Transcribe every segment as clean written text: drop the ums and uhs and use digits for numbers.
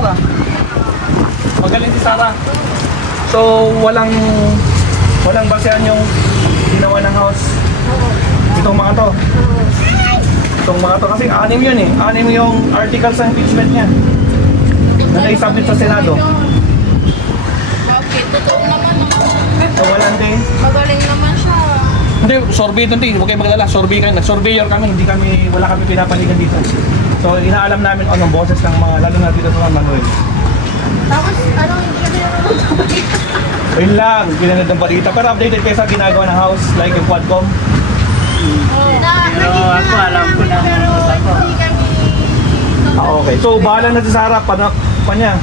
Sarah. Magaling si Sarah. So, walang basehan yung ginawa ng house. Itong mga to. Itong mga to. Kasi 6 yun eh. 6 yung articles sa impeachment niya. Na naisubmit sa Senado. Bakit? Totoo naman. So, walang din. Magaling naman siya. Hindi, survey ito din. Huwag kayo magdala. Surveyor kami. Wala kami pinapaligan dito. So, inaalam namin anong boses ng mga, lalo na dito sa Manuel. Tapos, ano, hindi ka Yun lang, pinanood ng balita. Pero updated kayo sa ginagawa ng house, like yung Quadcom. Pero ako, alam ko na. Pero hindi kami... Okay. So, bahala na si Sarah. Pa niya.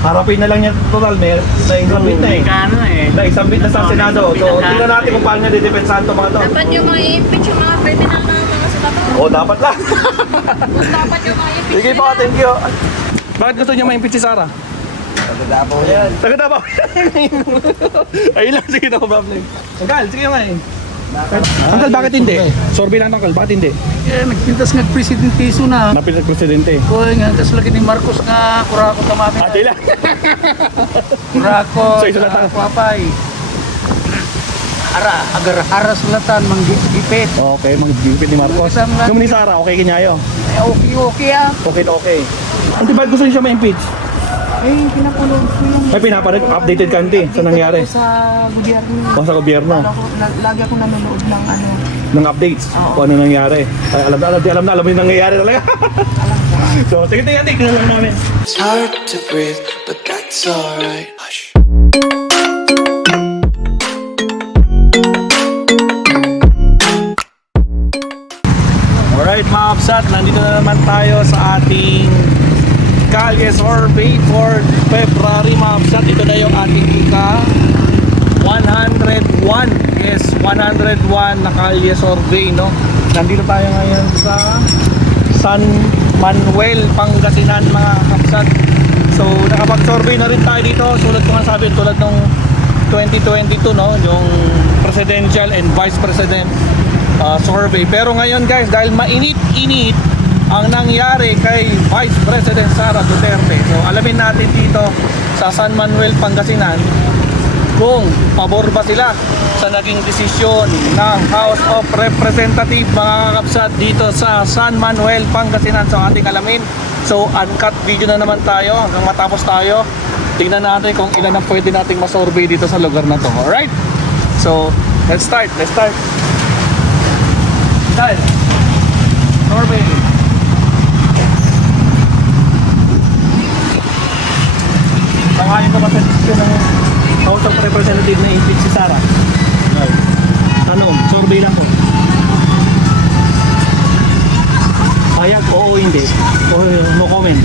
Harapin na lang niya total. May na-submit na eh. Na-submit na sa Senado. So, tingnan natin kung paano niya didepensahan ito mga to. Dapat yung mga i-impeach yung mga pwede na mga senador. Oo, dapat lang. Dapat yung mga i-impeach. Sige po, thank you. Bakit gusto niya ma-impeach si Sarah? Taga-Davao yan. Taga-Davao. Ayun lang, sige na ko problem. Uncle, sige nga eh. Uncle, bakit hindi? Survey lang, Uncle, bakit hindi? Eh, nagpintas nga presidentiso na. Napilit presidente. Kuya nga, tas lagi ni Marcos nga, kurako tamamin. Ate lang. Kurako, So, isa lang tayo. papay. Agar-ara sulatan, manggipit. Okay, mag-gipit ni Marcos. Yung ni Sarah, okay kinyayo? Okay ah. Okay. Ante, bakit gusto niyo siya ma-impeach? Eh, pinapunog ko yung... May pinapalag, updated kanti sa nangyari. Sa gobyerno. O sa gobyerno. Lagi ako nanonood ng ano. Ng updates kung ano nangyari. Ay, alam mo yung nangyayari talaga. So, tingnan lang namin. It's hard to breathe, but that's alright. Hush. Alright mga kapsat, nandito na naman tayo sa ating Kalye Survey for February mga kapsat. Ito na yung ating ika 101. Yes, 101 na Kalye Survey, no? Nandito tayo ngayon sa San Manuel, Pangasinan mga kapsat. So nakapag-survey na rin tayo dito. Sulat ko nga sabi, tulad nung 2022, no? Yung presidential and vice president survey. Pero ngayon guys, dahil mainit-init ang nangyari kay Vice President Sara Duterte, so alamin natin dito sa San Manuel, Pangasinan kung pabor ba sila sa naging desisyon ng House of Representatives mga kakapsat dito sa San Manuel, Pangasinan. So ating alamin. So uncut video na naman tayo hanggang matapos tayo. Tingnan natin kung ilan ang pwede nating masurvey dito sa lugar na to. Alright? So let's start. Guys, survey. Sangayon ka ba sa desisyon ng House of Representatives na impeach si Sarah? Tanong, survey lang po. Payag, oo, hindi. O no comment.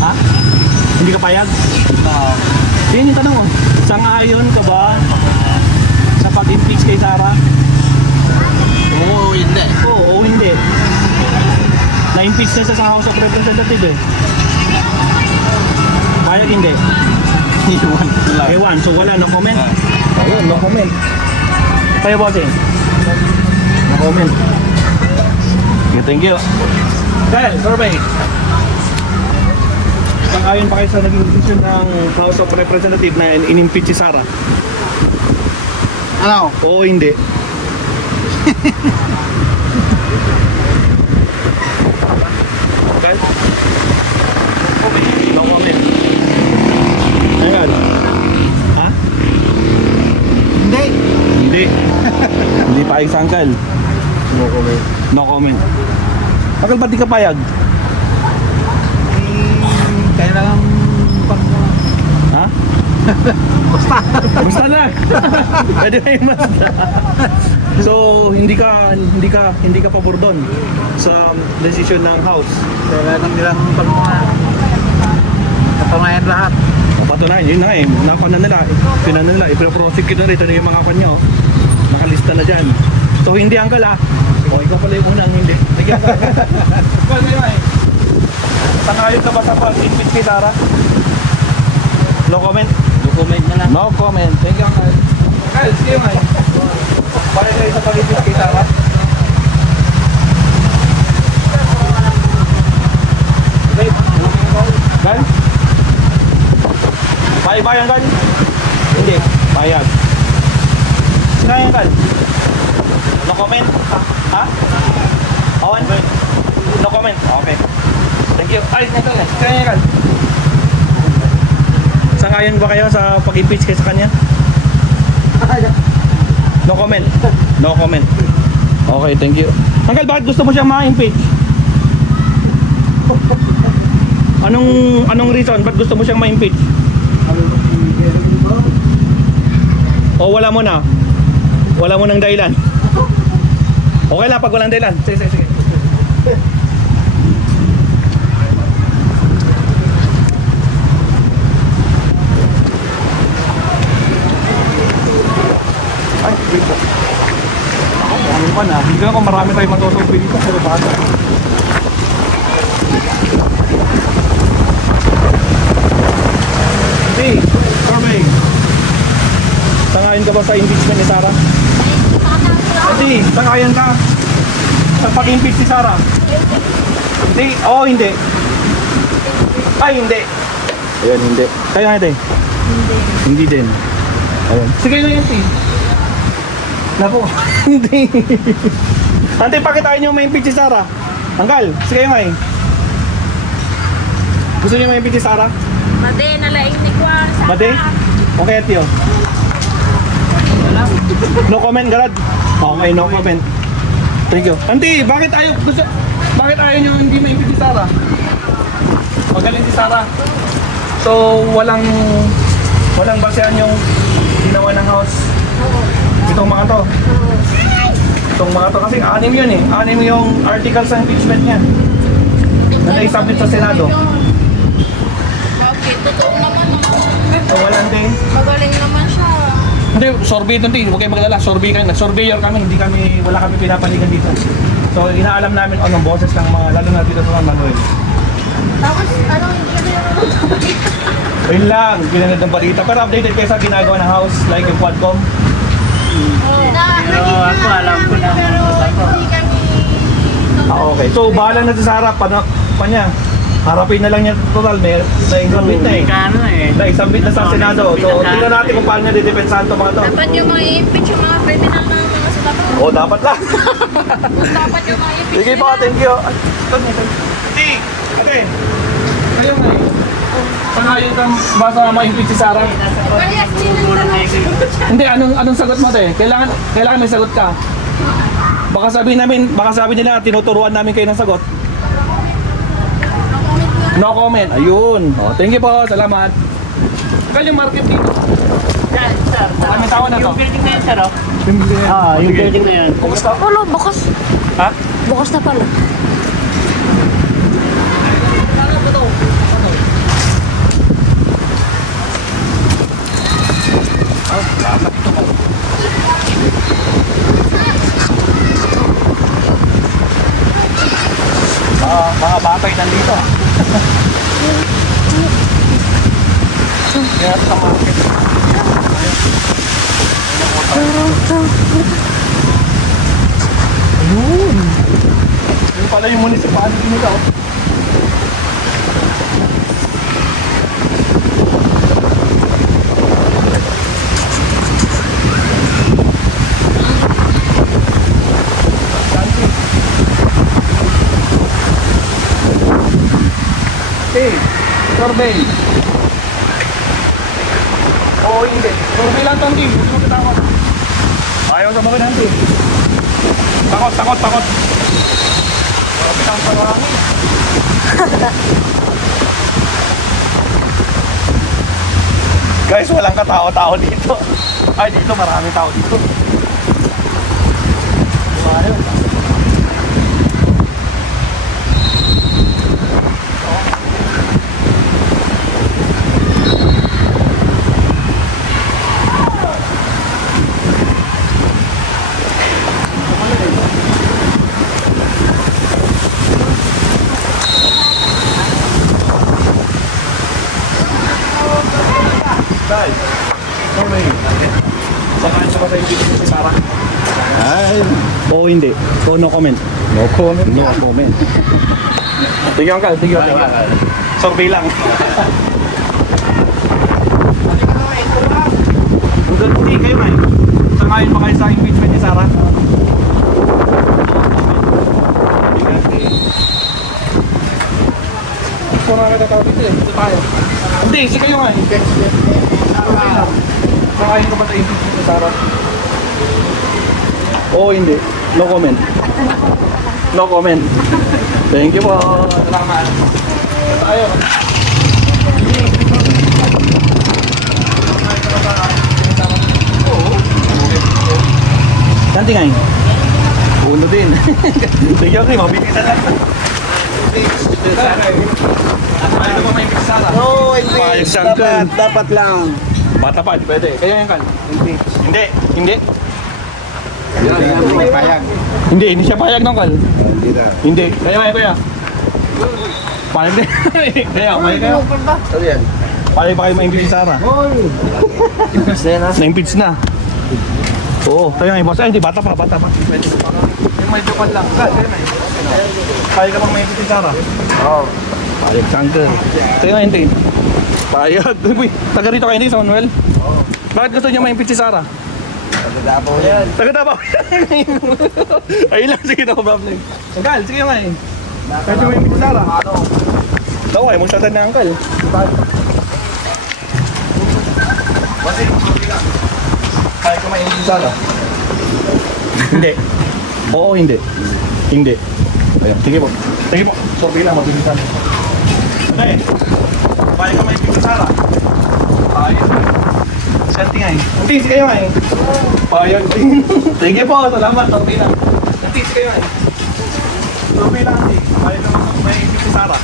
Ha? Hindi ka payag? Yan yung tanong. Sangayon ka ba sa pag-impeach kay Sarah? Oo, hindi. Oo, hindi. Na-impeach na siya sa House of Representatives eh. Payag hindi. Ewan. So wala, no comment? Ayun, no comment. Kayo bossing? No comment. Okay, thank you. Dahil, survey. Sang-ayon pa kayo sa naging decision ng House of Representatives na in-impeach si Sarah? Ano? Oo, hindi. Okay? No comment. Ayan. Ha? Hindi. Hindi. Hindi payag sa uncle. No comment. No comment. Uncle, ba't di ka payag? Kaya lang pag... Ha? Basta na. Pwede na yung basta. So, hindi ka pabor doon sa decision ng House. Kaya lang nilang pag mga... Kapamayan lahat. Patunayan, yun na nga eh. Nakakon na nila. Pinan na nila. I-prosecute na rin. Ito na yung mga kanya. Nakalista na dyan. So, hindi uncle ah. O, ikaw pala yung unang hindi. Sige uncle. Well, ngayon eh. Sangayon ka ba sa pag-impeach kay Sarah? No comment? No comment na lang. No comment. Thank you, Uncle. Uncle, sige nga eh. Bakit kayo sa pag-impeach kay Sarah? Ay, bayan kan? Hindi, bayad. Sinayan kan? No comment? Ha? Awan? No comment? Okay. Thank you. Ay, sinayan kan? Sangayon ba kayo sa pag-impeach kayo sa kanya? No comment? No comment. Okay, thank you. Uncle, bakit gusto mo siyang ma-impeach? Anong reason? Ba't gusto mo siyang ma-impeach? O wala mo na? Wala mo ng dahilan? Okay lang pag walang dahilan. Sige. Ay, wait po. Ano pa na? Hindi ko marami tayong matutupi dito sa bata. Hey, Carming. Sangayon ka ba sa impeachment ni Sarah? Hindi, sangayon ka sa pag-impeach si Sarah? Hindi, oo hindi. Ay, hindi. Ayan, hindi. Kaya nga ito. Hindi din. Ayan. Sige na yan, T. Naku, hindi. Ante, pakitain nyo ma-impeach si Sarah. Anggal, sige nga eh. Gusto nyo ma-impeach si Sarah? Made, nalaing ni Kwa. Mate? Okay, Tio. No comment, Garad. Okay, no comment. Thank you. Auntie, bakit ayaw nyo hindi ma-impeach si Sarah? Magaling si Sarah. So, walang basehan yung ginawa ng house. Itong mga to. Kasi 6 yun eh. 6 yung articles sa impeachment niya. Na naisubmit sa Senado. Bakit? Totoo naman So, walang din. Magaling naman siya. Hindi, survey ito din. Huwag kayong magdala. Nag-surveyor kami. Wala kami pinapaligan dito. So, inaalam namin anong boses ng mga, lalo na dito sa mga Manuel. Tapos, hindi kasi Ayun lang, pinanood ng balita. Pero updated kayo sa ginagawa ng house, like yung Quadcom. Pero ako alam ko na Pero hindi kami... Okay. So, bahala na si Sarah. Pa niya. Harapin na lang niya total. May na-submit na eh. Kano eh. Na-submit na sa Senado. So, tingnan natin kung paano niya didepensahan ito mga to. Dapat yung mga i-impeach yung mga pwede na ng mga senador. Oo, dapat lang. Dapat yung mga i-impeach Sige po, thank you. Hindi, ate. Kayo nga eh. Sangayon kang basa ma-impeach si Sarah. Parehas din ang tanong. Hindi, anong sagot mo ate? Kailangan may sagot ka. Baka sabihin nila tinuturuan namin kayo ng sagot. No comment. Ayun. Oh, thank you po. Salamat. Kaya yung market dito. Yan, sir. May tawa na to. Yung building na yan, sir, oh. Yung building na yan. Kumusta? Wala, bukas. Ha? Bukas na pala. Mga batay nandito. Kaya sa market. Ayun. Yun pala yung municipality nila. Oh. Okay, survey. Oo, hindi. Survey lang tong team. Gusto mo kitakot? Ayaw sa mga nanti. Takot. Grabe kang panorami. Guys, walang katao-tao dito. Ay, dito maraming tao dito. Ayun. Guys, sorry. Saan ka ba sa ibigay si Sarah? Ay, oo hindi. Oo, no comment. No comment? No comment. Tingnan ka, tingnan. Survey lang. Hindi, kayo nga eh. Sangayon ba kayo sa impeachment ni Sara? Kung na nagkakaw dito eh, dito tayo. Hindi, si kayo nga eh. Sangayon ka ba sa impeachment ni Sara? Oo, hindi. No comment. No comment. Thank you po. Salamat. Tayo. Ganti nga eh. Uno din. Thank you, okay. Mabibitan lang. Ano ba may Sara? No, hindi. Payag sa uncle. Dapat lang. Bata pa, di pwede. Kaya yung kan? Hindi. Hindi. Hindi. May payag. Hindi siya payag ng kal. Hindi na. Hindi. Kaya may kuya. Payag din. Kaya, payag kayo. Ano yan? Payag ba kayo ma-impeach si Sara? Na-impeach na. Oo. Kaya nga, boss. Ay, hindi. Bata pa. Pwede. Yung may dukan lang. Kaya na eh. Payag ka bang ma-impeach si Sara? Oo. Payag sa uncle. Kaya nga, hindi. Payag. Uy, taga rito kayo hindi sa Manuel? Oo. Bakit gusto niyo ma-impeach si Sara? Pagkadapo yan. Taga Davao. Ayun lang, sige, no problem. Uncle, sige nga eh. Kahit yung may impeach si Sara. Ano? Daw, ay, mong shoutan na uncle. Basi, sorry lang. Kaya ko may impeach si Sara? Hindi. Oo, hindi. Hindi. Ayun, sige po. Sige po. Sorry lang, mabilisan. Okay. Kaya ko may impeach si Sara? Ayun. Senti nga eh. Hindi, sige nga eh. Payag din. Sige po, salamat. Sorry lang. Hindi, sige nga eh. Sorry lang, hindi. Payag naman ako may impeach si Sara.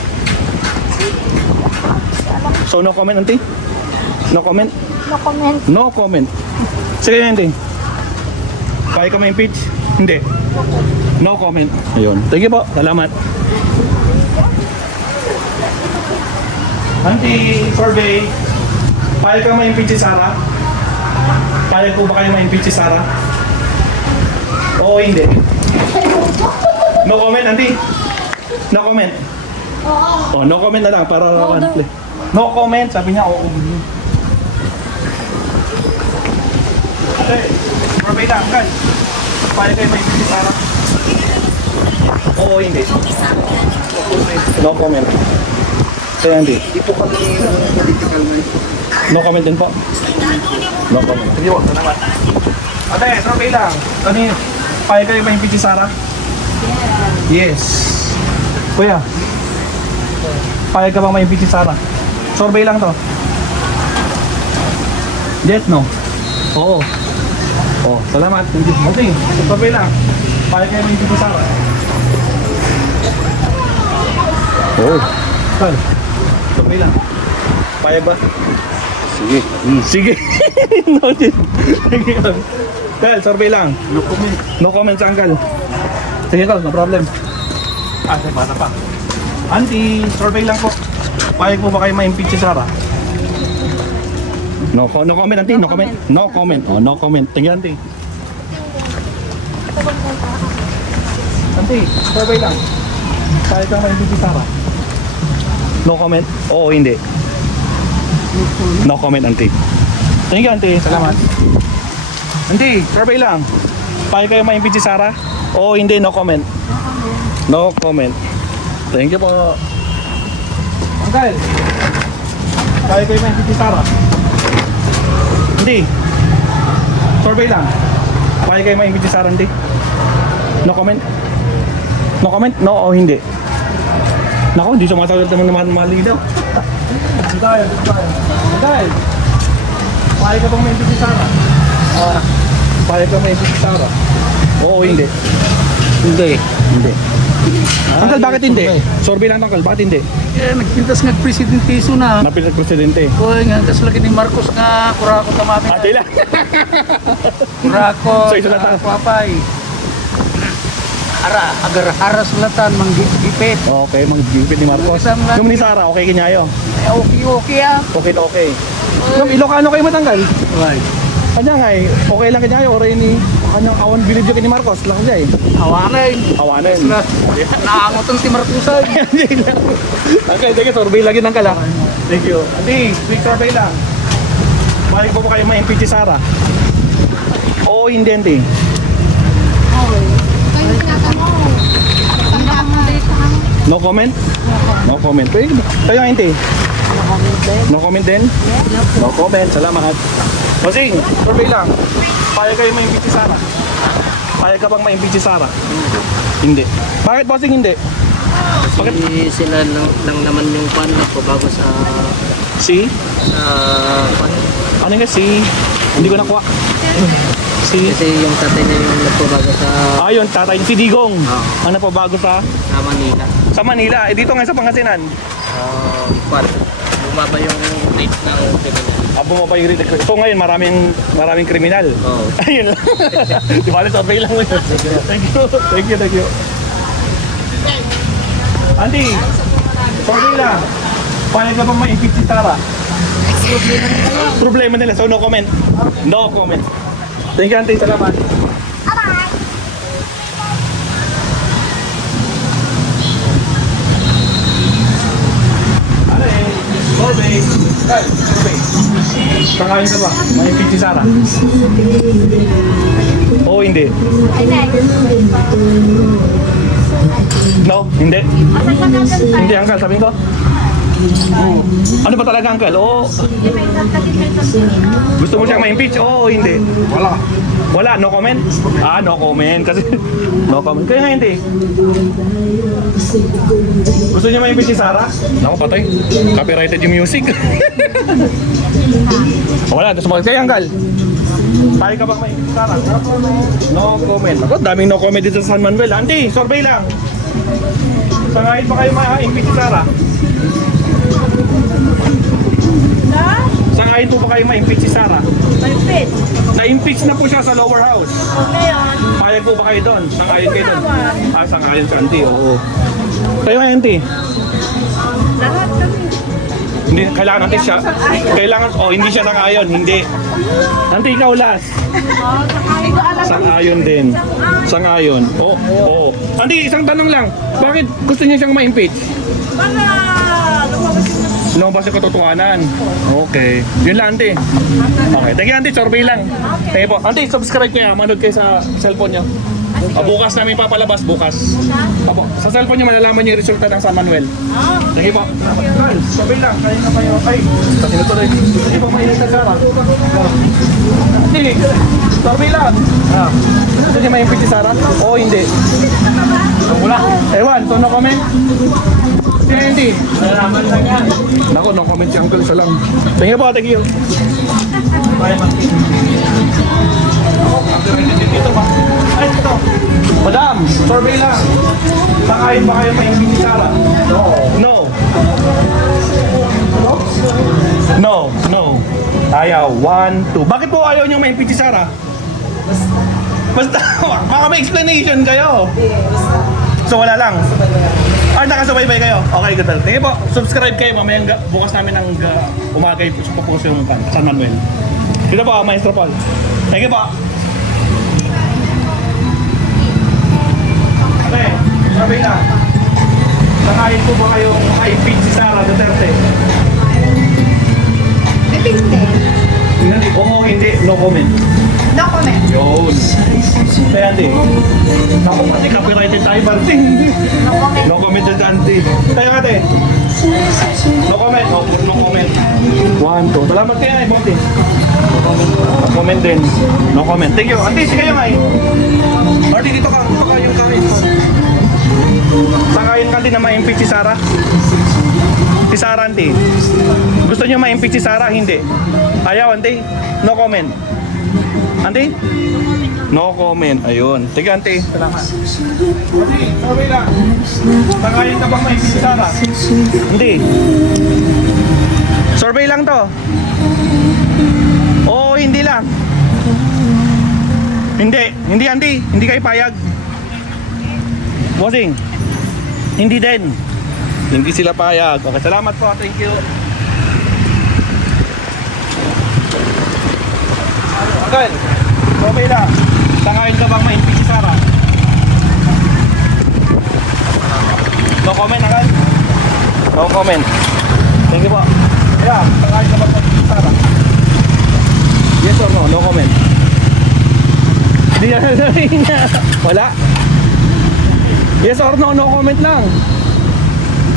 So, no comment, auntie? No comment? No comment. No comment. Sige nga, auntie. Kaya ka may impeach? Hindi. No comment. Ayun. Sige po, salamat. Auntie, survey. Kaya ka may impeach si Sara? Kaya po ba kayo may impeach si Sara? Oo, hindi. No comment, auntie? No comment? Oh, no comment na lang para Oo daw. no comment, sabi niya oo. Okay, survey lang, guys. Kaya kayo may impeach si Sara? Oo, hindi. No comment. Kaya hindi. Hindi po kami political man. No comment din po. No comment. Sige po, salamat. Ate, survey lang. Kani, kaya kayo may impeach si Sara? Yes. Kuya, kaya ka bang may impeach si Sara? Survey lang to. Yes, no? Oo. Oh, salamat. Thank you. Okay, survey lang. Kaya kayo may impeach si Sara? Oo. Kal, survey lang. Kaya ba? Sige. Sige. No, sige. Kal, survey lang. No comment. No comments, uncle. Sige, Kal, no problem. Ah, say, bata pa. Auntie, survey lang po. Payag po ba kayo ma-impeach si Sara? No comment, auntie. No comment. No comment. Oh, no comment. Tingnan, auntie. Auntie, survey lang. Payag ka ma-impeach si Sara? No comment? Oo, hindi. No comment, auntie. Thank you, auntie. Salamat. Auntie, survey lang. Payag kayo ma-impeach si Sara? Oo, hindi. No comment. No comment. Thank you po. Uncle, kaya kayo ma-impeach si Sara? Hindi. Survey lang. Kaya kayo ma-impeach si Sara, hindi? No comment? No comment? No o hindi? Nako, hindi sumasagot naman malinaw. Dito tayo. Uncle, kaya ka bang ma-impeach si Sara? Kaya ka ma-impeach si Sara? Oo, hindi. Hindi. Hindi. Uncle, bakit hindi? Survey lang, Uncle. Bakit hindi? Eh, nagpintas nga presidentiso na. Napilit presidente. Koy nga, tas lagi ni Marcos nga, kurako tamabi. Ate lang. Kurako, So, isa lang tayo. papay. Agar haras latan, manggipit. Okay, mag-gipit ni Marcos. Yung ni Sara, okay kinyayo. Eh, okay ah. Okay na okay. Yung Ilocano kayo matanggal? Right. Kanya nga eh, okay lang kinyayo. Or ni, kanyang awan bilib yung ni Marcos. Lang siya eh. Awanay. Awanin. Naangot ti Marcosay. Okay, sige, survey lagi ng kala. Thank you. Ate, quick survey lang. Payag po ba kayo ma-impeach si Sara? Oo, hindi, hindi. No comment? No comment. Kayo nga, hindi. No comment din? No comment. Salamat. Bossing, survey lang. Payag kayo ma-impeach si Sara? Payag ka bang ma-impeach si Sara? Hindi. Bakit, Bossing, hindi? Bakit? Sila lang naman yung pan bago sa Si? pan. Ano nga si? Hindi ko nakuha. Si? Kasi yung tatay niya yung nagpabago sa Ayun, tatay si Digong. Ano pa bago sa? Manila. Sa Manila. Eh dito nga sa Pangasinan. Pan. Bumaba yung rate ng criminal. Bumaba yung rate. Ito ngayon maraming kriminal. Oo. Ayun lang. Di ba, survey lang mo yun. Thank you. Auntie, survey lang. Paano ka bang ma-impeach si Sara? Problema nila. So no comment. No comment. Thank you, Auntie. Salamat. Ano eh? Survey. Survey. Kakain ka ba? Ma-impeach si Sara? Oo, hindi. No, hindi. Hindi, Uncle, sabihin ko. Ano ba talaga, Uncle? Oo. Gusto mo siyang ma-impeach? Oo, hindi. Wala, no comment? No comment. Kasi, no comment. Kaya nga hindi. Gusto niya ma-impeach si Sara? Naku, patay. Copyrighted yung music. Wala, gusto mo. Kaya, Uncle. Tayo ka bang ma-impeach si Sara? No comment. Ako, daming no comment dito sa San Manuel. Auntie, survey lang. Sangayin pa kayo ma-impeach si Sara? Sangayin po ba kayo ma-impeach si Sara? Na-impeach na po siya sa lower house. Payag po ba kayo doon? Sangayin kayo doon? Sangayin ka, Auntie, oo. Kayo nga, Auntie? Lahat kami. Hindi, kailangan natin siya. Kailangan, hindi siya sangayon, hindi. Auntie, ikaw last. Sangayon din. Sangayon. Oo. Auntie, isang tanong lang. Bakit gusto niya siyang ma-impeach? Lumabas yung katotohanan. Okay. Yun lang, Auntie. Okay. Thank you, Auntie. Survey lang. Thank you po. Auntie, subscribe kayo. Manood kayo sa cellphone nyo. Bukas namin papalabas. Bukas. Apo. Sa cellphone nyo malalaman yung resulta ng San Manuel. Thank you po. Survey lang. Kaya na kayo. Ay, kasi natuloy. Hindi pa mainit sa Sara. Auntie, survey lang. Gusto niyo ma-impeach si Sara? Oo, hindi. Wala. Ewan, so no comment? Hindi. Nalaman lang yan. Naku, no comment si Uncle, isa lang. Thank you po, thank you. Bye, Mati. Ako, dito ba? Ay, ito. Madam, survey lang. Sangayin ba kayo ma-impeach si Sara? No. No. Ayaw. 1, 2. Bakit po ayaw niyo ma-impeach si Sara? Basta, baka may explanation kayo. So wala lang. Nakasubaybay kayo. Okay, good. Thank you po. Subscribe kayo. Mamaya bukas namin ng umaga po yung San Manuel. Dito po, Maestro Paul. Thank you po. Okay, sabi na. Sangayin po ba kayong ma-impeach si Sara Duterte? Hindi. Oo, hindi. No comment. No comment. Yun. Kaya hindi. Ako pati copyrighted tayo, Martin. No comment. No comment dyan, Auntie. Tayo ate. No comment. No comment. 1, 2. Salamat kayo, ay, Martin. No comment din. No comment. Thank you. Auntie, sige kayo nga eh. Martin, dito ka. Baka yung kain mo. Sangayin ka din na ma-impeach si Sara? Si Sara, Auntie. Gusto niyo ma-impeach si Sara? Hindi. Ayaw, Auntie. No comment. Auntie? No comment. Ayun. Sige, Auntie. Salamat. Auntie, sorry lang. Sangayin ka bang ma-impeach si Sara? Hindi. Survey lang to. Oo, hindi lang. Hindi, Auntie. Hindi kayo payag. Bossing. Hindi din. Hindi sila payag. Okay, salamat po. Thank you. Uncle, okay lang. Sangayin ka bang ma-impeach si Sara? No comment, Uncle? No comment. Thank you po. Kaya, sangayin ka bang ma-impeach si Sara? Yes or no? No comment. Hindi na sasabihin niya. Wala. Yes or no? No comment lang.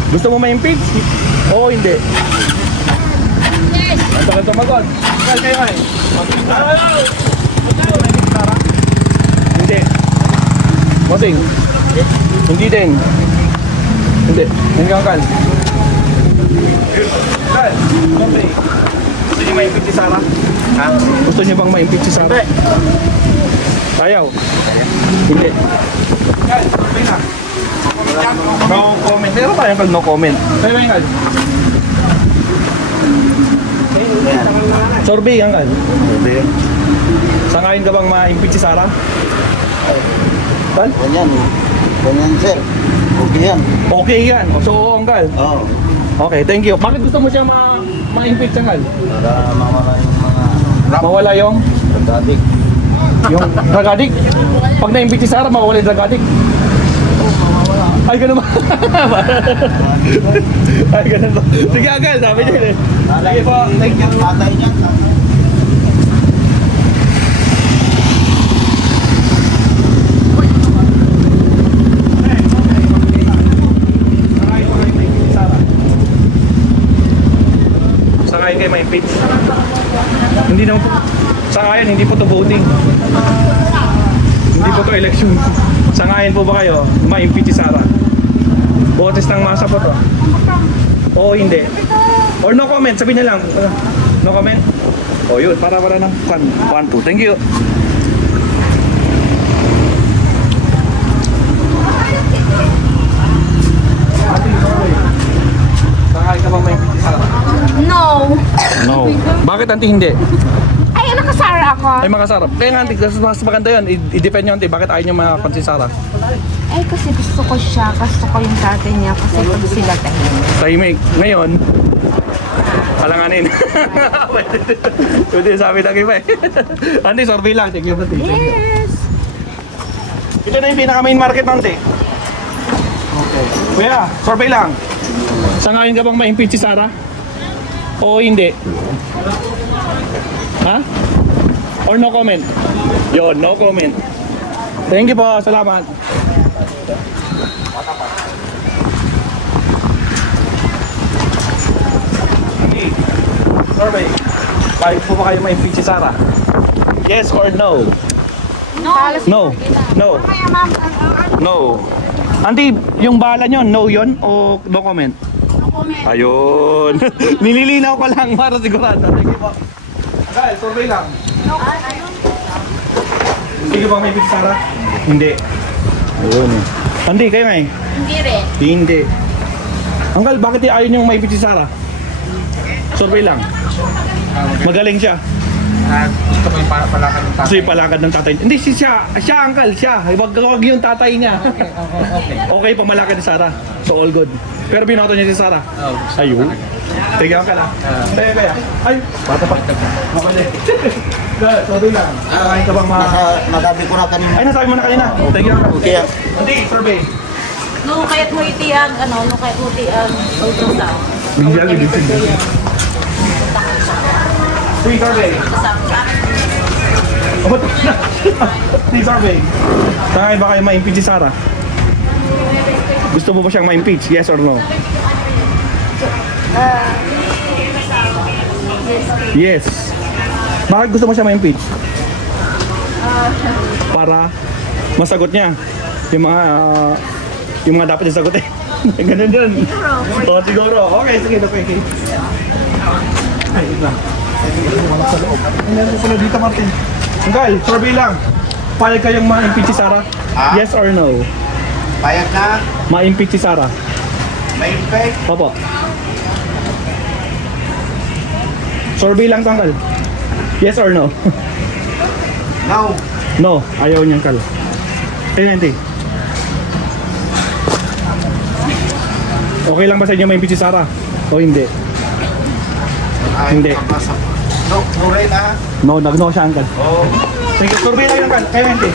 Gusto mo ma-impeach? Oo, hindi. Yes. Ang sakit tumagot. Kaya kayo ay. Hindi. Bossing. Hindi din. Hindi. Hindi kang kal. Kal. Okay. Gusto niyo ma-impeach si Sarah? Ha? Gusto niyo bang ma-impeach si Sarah? Ayaw. Hindi. Kal, okay na. No comment. Meron tayong kal no comment. Kaya ba yung kal? Sorbet ang kal. Sorbet. Sangayon ka bang ma-impeach si Sarah? Kal? Ganyan. Ganyan, sir. Okay yan. Okay yan. So, oo ang kal. Oo. Okay, thank you. Bakit gusto mo siya ma-impeach ang kal? Para mamala yung mga Mawala yung drug-addict. drug addict? Pag na-impeach si Sarah, mawala yung drug addict? Ay, ganun ba? Ay, ganun ba? Sige, Agal, sabi niya yun eh. Sige po, thank you. Tatay niya. Sangayon kayo ma-impeach. Hindi naman po. Sangayon, hindi po to voting. Hindi po to election. Sangayon po ba kayo ma-impeach si Sarah? Botes ng masa po to. Oo, hindi. Or no comment, sabihin niya lang. No comment? O yun, para ng 1, 2. Thank you. Sangayon ka bang ma-impeach si Sarah? No. No. Bakit anti hindi? Ay, nakasara ako. Ay makasarap. Kaya nga anti, mas maganda yun. I-depend nyo anti. Bakit ayaw nyo makapan si Sarah? Ay, kasi gusto ko siya. Gusto ko yung tatay niya. Kasi pag sila tahimik. Tahimik. Ngayon, palanganin. Pwede sabi ng iba eh. Anti, sorbet lang. Thank you, Anti. Yes. Ito na yung pinaka-main market, Anti. Okay. Kuya, sorbet lang. Sangayon ka bang ma-impeach si Sarah? Oo, hindi. Ha? Or no comment? Yon, no comment. Thank you po, salamat. Okay. Survey. Pahit po ba kayo ma-impeach si Sarah? Yes or no? No. No. No. Kaya ma'am, No. Auntie, yung bala nyo, no yon o no comment? no comment. Ayun. Nililinaw ko lang para sigurado. Thank you po. Guys, survey lang. No comment. Hindi ba may impeach si Sarah? Hindi. Ayun. Auntie, kayo nga eh. Hindi rin. Hindi. Uncle, bakit ayaw niyong maipit si Sarah? Survey lang. Magaling siya. Gusto ko yung palakad ng Gusto yung palakad ng tatay niya. Hindi, siya uncle, siya. Wag yung tatay niya. Okay, pamalakad ni Sarah. So all good. Pero binoto niya si Sarah. Ayun. Tigyan ka lang. Kaya. Ay, bata pa. Okay. Survey lang. Kakain ka bang Nagabi ko na kanina. Ay, nasabi mo na kanina. Tigyan ka. Okay. Hindi, survey. No, kahit mo itiag, no kahit mo itiag, ultrasound. Bigyan. Free survey. Abot na. Free survey. Saan ba kayo ma-impeach si Sarah? Gusto mo ba siyang ma-impeach? Yes or no? Yes. Bakit gusto mo siya ma-impeach? Para masagot niya yung mga dapat niya sagutin. Ganun yun. Oo, siguro. Okay, sige. Ay, ito na. Sa loob. Meron pala dito, Martin. Uncle, survey lang. Payag kayong ma-impeach si Sarah? Yes or no? Payag na. Ma-impeach si Sarah? May impact. Opo. Survey lang, Uncle. Yes or no? No. No, ayaw niyang kal. Kaya hindi. Okay lang ba sa inyo ma-impeach si Sarah? O hindi? Hindi. No, pure na. No, nag-no siya, Uncle. Oo. Sige, survey lang yung Uncle. Kaya hindi.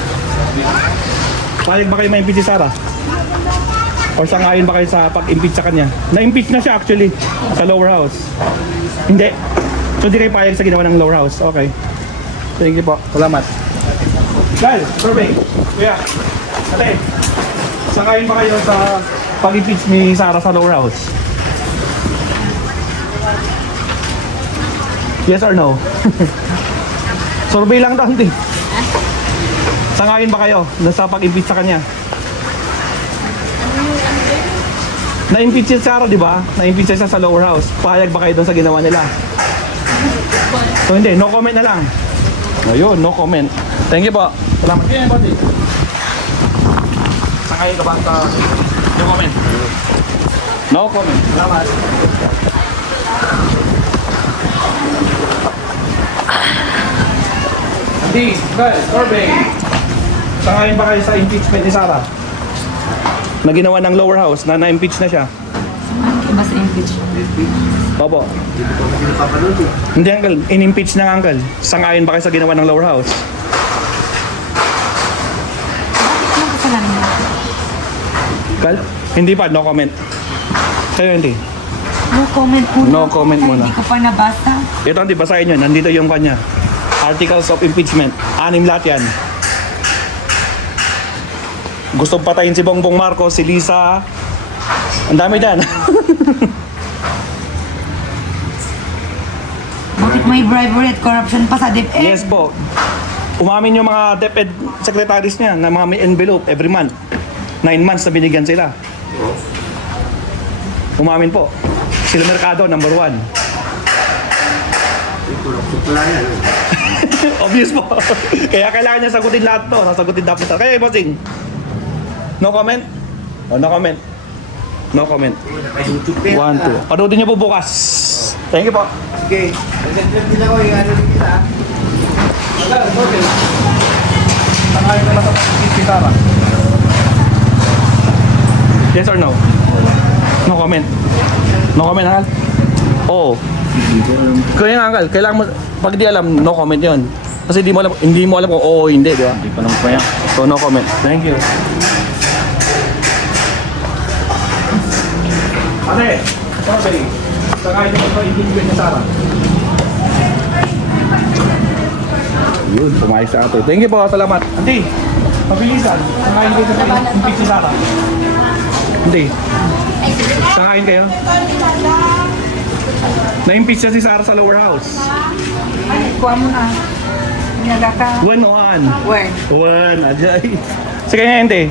Payag ba kayo ma-impeach si Sarah? Or sangayon ba kayo sa pag-impeach sa kanya? Na-impeach na siya actually sa lower house. Hindi. So hindi kayo payag sa ginawa ng lower house. Okay. Thank you po. Salamat. Guys, survey. Kuya. Ate. Sangayin ba kayo sa pag-impeach ni Sara sa lower house? Yes or no? Survey lang to, hindi. Sangayin ba kayo sa pag-impeach sa kanya? Na-impeach si Sara, di ba? Na-impeach siya sa lower house. Pahayag ba kayo doon sa ginawa nila? So hindi, no comment na lang. Ayun, no comment. Thank you po. Salamat. Yeah, buddy. Sangayin ka ba sa no comment? No comment. Salamat. Adi, guys, survey. Sangayin ba kayo sa impeachment ni Sara? Na ginawa ng lower house, na na-impeach na siya. Iba sa impeach. Opo. Hindi, uncle. In-impeach na, uncle. Sangayon ba kayo sa ginawa ng lower house? Anong kasalanan nila? Uncle? Hindi pa, no comment. Kayo hindi. No comment muna. No comment muna. Hindi ko pa nabasa. Ito, hindi, basahin nyo. Nandito yung kanya. Articles of impeachment. 6 lahat yan. Gustong patayin si Bongbong Marcos, si Lisa. Ang dami dyan. Bakit may bribery at corruption pa sa DepEd? Yes po. Umamin yung mga DepEd secretaries niya na mga may envelope every month. 9 months na binigyan sila. Umamin po. Sila Mercado, number 1. Obvious po. Kaya kailangan niya sagutin lahat to. Sasagutin dapat. Kaya bossing. No comment? Oh, no comment. No comment. 1, 2. Panoodin niyo po bukas. Thank you po. Okay. Nag-send din ako yung ano din kita. Sangayon ka na sa Sara. Yes or no? No comment. No comment, Uncle? Oo. Kaya nga, Uncle, kailangan mo, pag di alam, no comment yun. Kasi hindi mo alam kung oo o hindi, di ba? Hindi pa lang pa yan. So, no comment. Thank you. Ate, sorry. Sangayon mo ba impeachment ni Sara? Yun, pumayag sa ato. Thank you po, salamat. Auntie, pabilisan. Sangayon kayo sa impeach ni Sara? Hindi. Sangayon kayo? Na-impeach siya si Sara sa lower house. Ay, kuha mo na. Niyaga ka. 1 o 1? Where? 1, ajay. Sige nga, Auntie.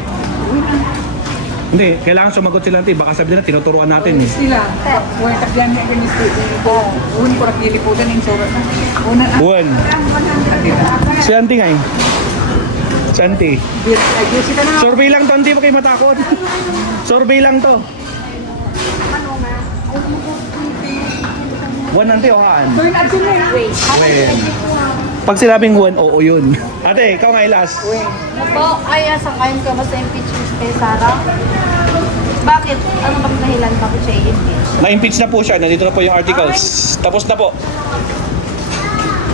Hindi, kailangan sumagot sila, Auntie. Baka sabihin na, tinuturuan natin eh. Sila, wala kagyan niya ganito. Uni ko nakiliputan yung surat na. Una na. 1. Si Auntie nga eh. Si Auntie. Ay, sita na. Survey lang to, Auntie. Huwag kayo matakot. Survey lang to. 1, Auntie, o haan? Turn out yun eh. When? Pag sinabing 1, oo yun. Ate, ikaw nga last. Po, ay, sangayon ka ba sa impeachment kay Sara? Bakit? Ano bang dahilan bakit siya i-impeach? Na-impeach na po siya. Nandito na po yung articles. Tapos na po.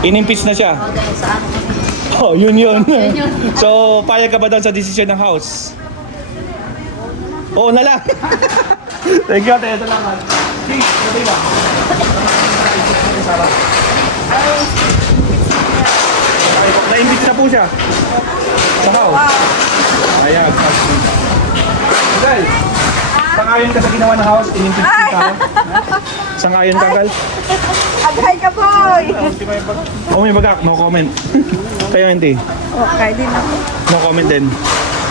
In-impeach na siya. O, dahil sa ano kasi? Oh, yun. Yun. So, payag ka ba doon sa desisyon ng House? Oo na lang. Thank you, ate. Salamat. Hey, ate ba? Na-impeach na po siya. Sa House. Payag. Gal, sangayon ka sa ginawa ng House, in-impeach si Sara? Sangayon ka, Gal? Agay ka, boy! Oh, may bagak. No comment. Kayo, hindi. Okay, din ako. No comment din.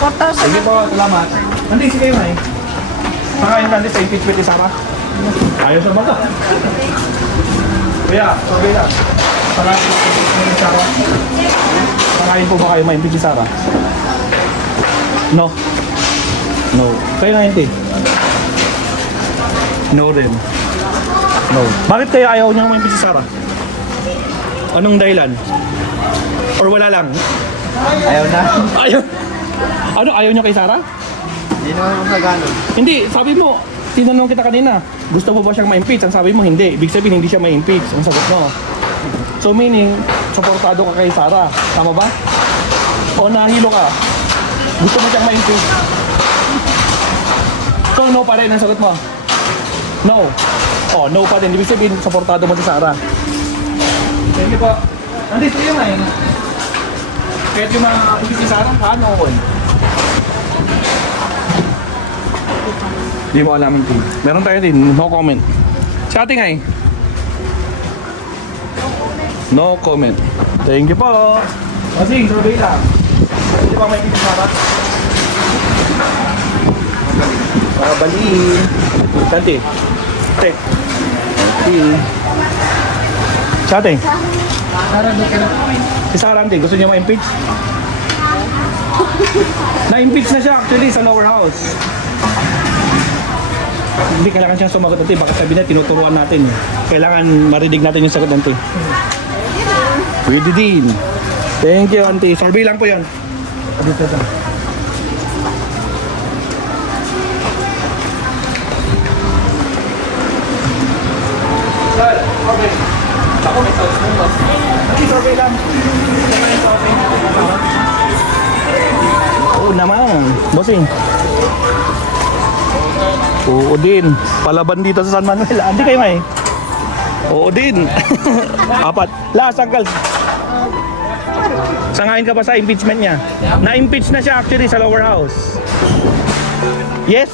4,000. Sige po, salamat. Hindi, sige kayo, May. Sangayon ka, hindi sa impeachment ni Sara? Ayos na ba ito? Kuya, sabi na. Sangayon ka sa impeachment ni Sara? Sangayon po ba kayo ma-impeach si Sara? No. No. Kayo na hindi. No rin. No. Bakit kayo ayaw niya ma-impeach si Sara? Anong dahilan? Or wala lang? Ayaw na. Ayaw. Ano, ayaw niyo kay Sara? Hindi naman ako nagano. Hindi, sabi mo, tinanong kita kanina, gusto mo ba siyang ma-impeach? Ang sabi mo, hindi. Ibig sabihin, hindi siya ma-impeach. Ang sagot mo. So meaning, supportado ka kay Sara. Tama ba? O nahilo ka? Gusto mo siyang ma-impeach? So no pa rin ang sagot mo? No. Oh, no pa din. Ibig sabihin, supportado mo si Sara. Thank you po. Nandito yun ngayon. Kahit yung mga hindi Sara, ano ko? Hindi mo alam yung team. Meron tayo din, no comment. Sa ating ay? No comment. Thank you po. Masing, survey lang. Hindi ba may hindi Sara? Para baliin. Kanti. Tek. Sa ating? Si Sarah hindi, gusto niya ma-impeach? Na-impeach na siya actually sa lower house. Hindi kailangan siyang sumagot natin, baka sabi na tinuturuan natin. Kailangan marinig natin yung sagot natin. Pwede din. Thank you, auntie. Survey lang po yan. Dito na. Sir, survey. Ako may sauce mo ba? Survey lang. Oo naman. Bossing. Oo din. Palaban dito sa San Manuel. Hindi kayo may. Oo din. Apat. Last, Uncle. Sangayin ka pa sa impeachment niya. Na-impeach na siya actually sa lower house. Yes.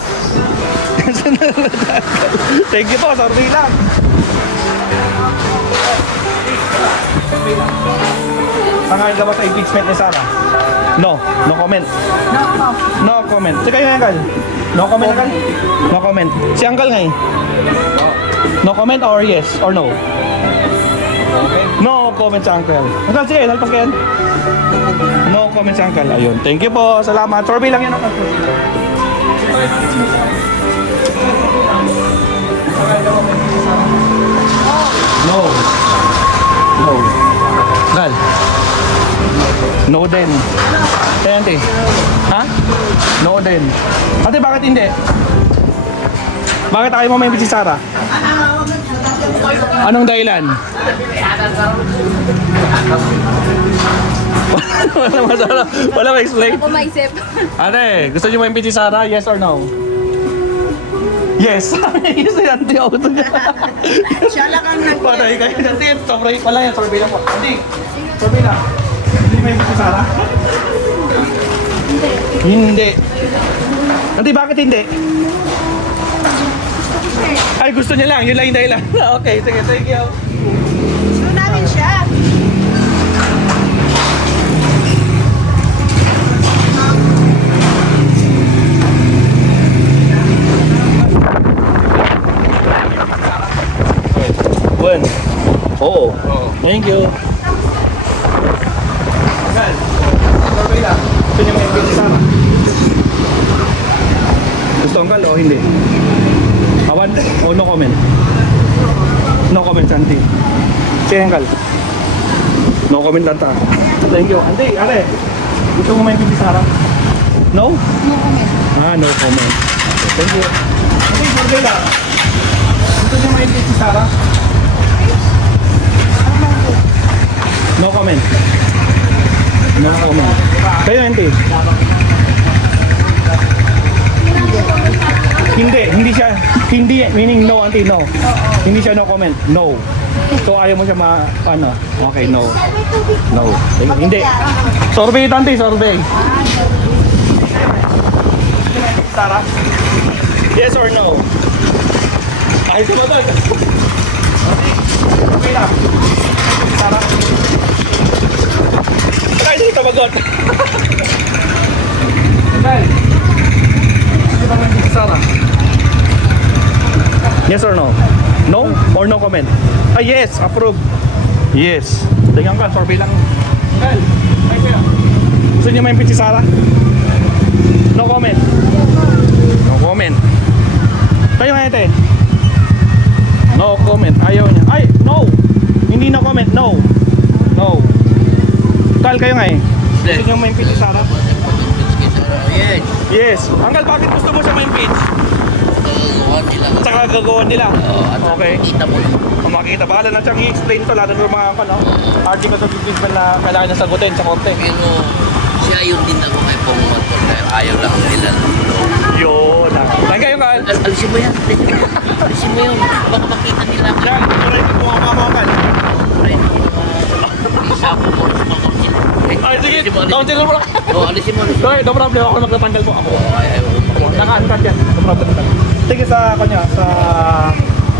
Thank you po. Sorry lang. Sangayin ka ba sa impeachment ni Sarah? No. No comment. No comment. Si kayo Uncle? No comment Uncle? No comment. Si Uncle ngayon? No comment or yes or no? No comment sa Uncle. Uncle, sige, nalpas ka yan. No comment sa Uncle. Ayun. Thank you po. Salamat. Survey lang yan, Uncle. No. No. Gal. No din. Kaya ante. Ha? No din. Ate, bakit hindi? Bakit ayaw mo may si Sarah? Anong dahilan? Wala ma-explain. Ako maisip. Ate, gusto niyo ma-impeach si Sarah? Yes or no? Yes. Yes, auntie. Auto niya. Siya lang ang nag- Patay kayo. Auntie, sobrang wala yan. Survey lang po. Auntie, survey lang. Hindi ma-impeach si Sarah? Hindi. Auntie, bakit hindi? Ay, gusto niya lang. Yun lang yung dahilan. Okay, sige. Thank you. Gusto namin siya. One. Oo. Thank you. Guys, survey lang. Gusto niyo ma-impeach si Sarah? Gusto ang o hindi? Awan o no comment? No comment, auntie. Si Engkal. No comment lang ta. Thank you. Auntie, are. Gusto mo ma-impeach si Sarah? No? No comment. Ah, no comment. Okay, thank you. Auntie, survey lang. Gusto niyo ma-impeach si Sarah? No comment. No comment. Kayo, auntie? Hindi siya, hindi, meaning no, auntie, no. Hindi siya no comment, no. So ayaw mo siya ano, okay, no. No. Hindi. Survey ito, auntie, survey. Sarah? Yes or no? Ay, sumatag. Survey lang. Sarah? Ay, hindi tabagot. Guys, hindi ba hindi Sarah? Yes or no? No or no comment? Ah, yes, approve. Yes. Tingnan ka, survey lang. Kyle, ay kuya. Gusto niyo ma-impeach si Sarah? No comment. No comment. Kayo nga ate. No comment. Ayaw niya. Ay, no. Hindi no comment. No. No. Kyle, kayo nga eh. Gusto niyo ma-impeach si Sarah? Yes. Yes. Uncle, bakit gusto mo siya ma-impeach? At saka gagawin nila. Okay. Kita mo. Kung makikita, bahala na siyang i-explain to, lalo na mga ano, article of impeachment na kailangan niya sagutin sa korte. Pero siya yung din ako kay Pongmot. Ayaw lang nila. Yun. Saan kayo, Kyle? Alisin mo yan. Alisin mo yun. Baka makita nila. Yan, tuloy ko mga kamokan. Isa ako mo sa mga Ay, sige. Alisin mo, alisin mo. Counter mo lang. Oo, alisin mo, alisin mo. Okay, no problem. Ako magtatanggal po ako. Ay, ayaw ko pa. Naka-uncut yan. No problem. Sige sa kanya, sa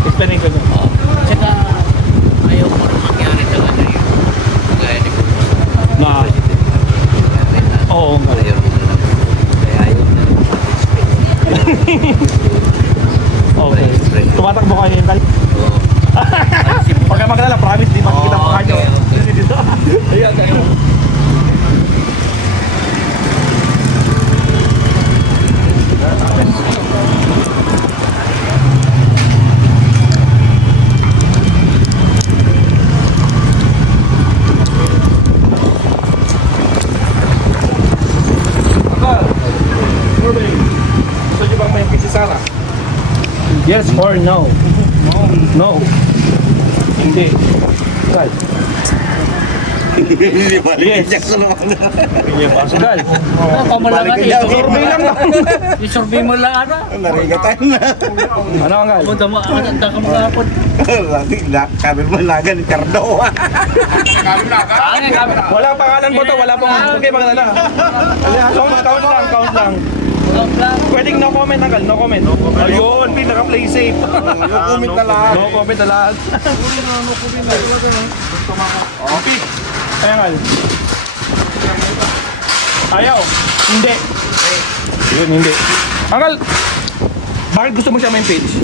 explanation niyo. Oo. Tsaka, ayaw ko na mangyari sa kanya yung kagaya ni Kuya. Na, oo. Ayaw ko na lang. Kaya ayaw na lang. Okay. Tumatakbo kayo yung tal. Oo. Huwag ka magalala, promise, di makikita mo kayo. Dito. Ayan, kayo. Gusto niyo bang may si Sarah? Yes or no? No. Hindi. Sugal. Yes. Sugal. Pamalakan Survey lang na. I-survey mo lang ano? Narigatan na. Ano ang gal? Punta mo, ang ka mo kapon. Kami malagan ni Cardo. Wala pangalan po to, wala pong okay pangalan na. Count lang. Pwedeng no comment uncle, no comment. Ayun, pinaka-play safe. No comment na lahat. No comment na lahat. Okay. Ayan uncle. Ayaw. Hindi. Yun, hindi. Uncle, bakit gusto mo siya main page?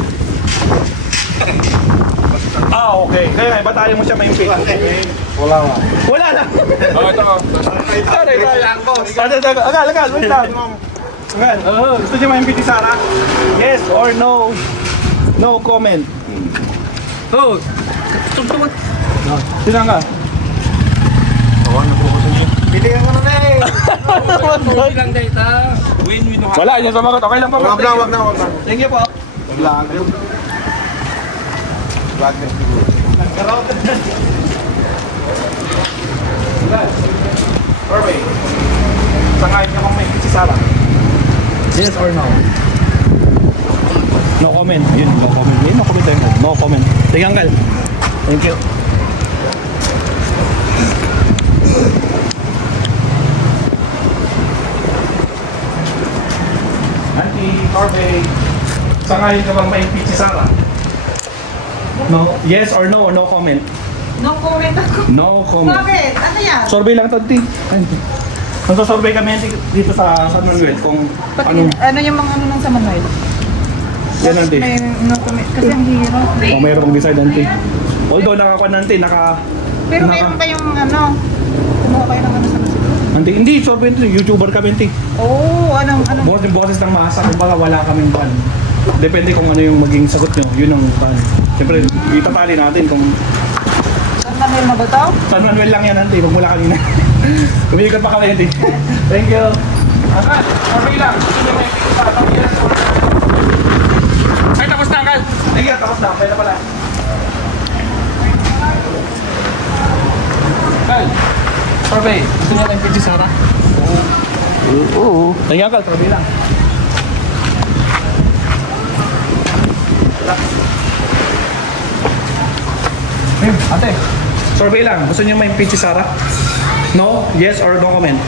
Okay. Kaya batayan mo siya main page. Wala nga. Wala lang. Ito. Sorry. Agal, wait lang. Agal, gusto niyo main page si Sarah? Yes or no? No comment. Oh, tungtong. Sino ka? Bilihan ko na eh. Lang data. Win-win. Wala, yan sumagot. Okay lang po. Wag na. Thank you po. Vlog na siguro. Survey. Sangayon niyo kung may si Sarah. Yes or no? No comment. Yun, no comment. Yun, no comment tayo. No comment. Sige, Uncle. Thank you. Auntie, survey. Sangayon ka bang may si Sarah? No? Yes or no comment? No comment ako. No comment. Bakit? Ano yan? Survey lang to, T. Nagsasurvey kami dito sa San Manuel kung Ano yung mga ano nang sa Manuel? yan ang T. May no comment. Kasi ang hirap. Kung mayroon kong decide ang T. Although nakakuha ng T, Pero mayroon kayong ano, kumuha kayo ng ano sa Manuel. Hindi, survey ito. YouTuber kami, T. Oo, anong. Boses ng masa, kung baka wala kaming pan. Depende kung ano yung maging sagot nyo, yun ang pan. Siyempre, itatali natin kung San Manuel na ba to? San Manuel lang yan, T. Magmula kanina. Umiikot pa kami, T. Thank you. Angkat, survey lang. Gusto nyo may pizza, yes or no? Ay, tapos na, Angkat. Sige, tapos na. Pwede pala. Angkat, survey. Gusto nyo may pizza, Sarah? Oo. Thank you, Angkat. Survey lang. Ate, survey lang. Gusto niyo ma-impeach si Sarah? No? Yes or no comment?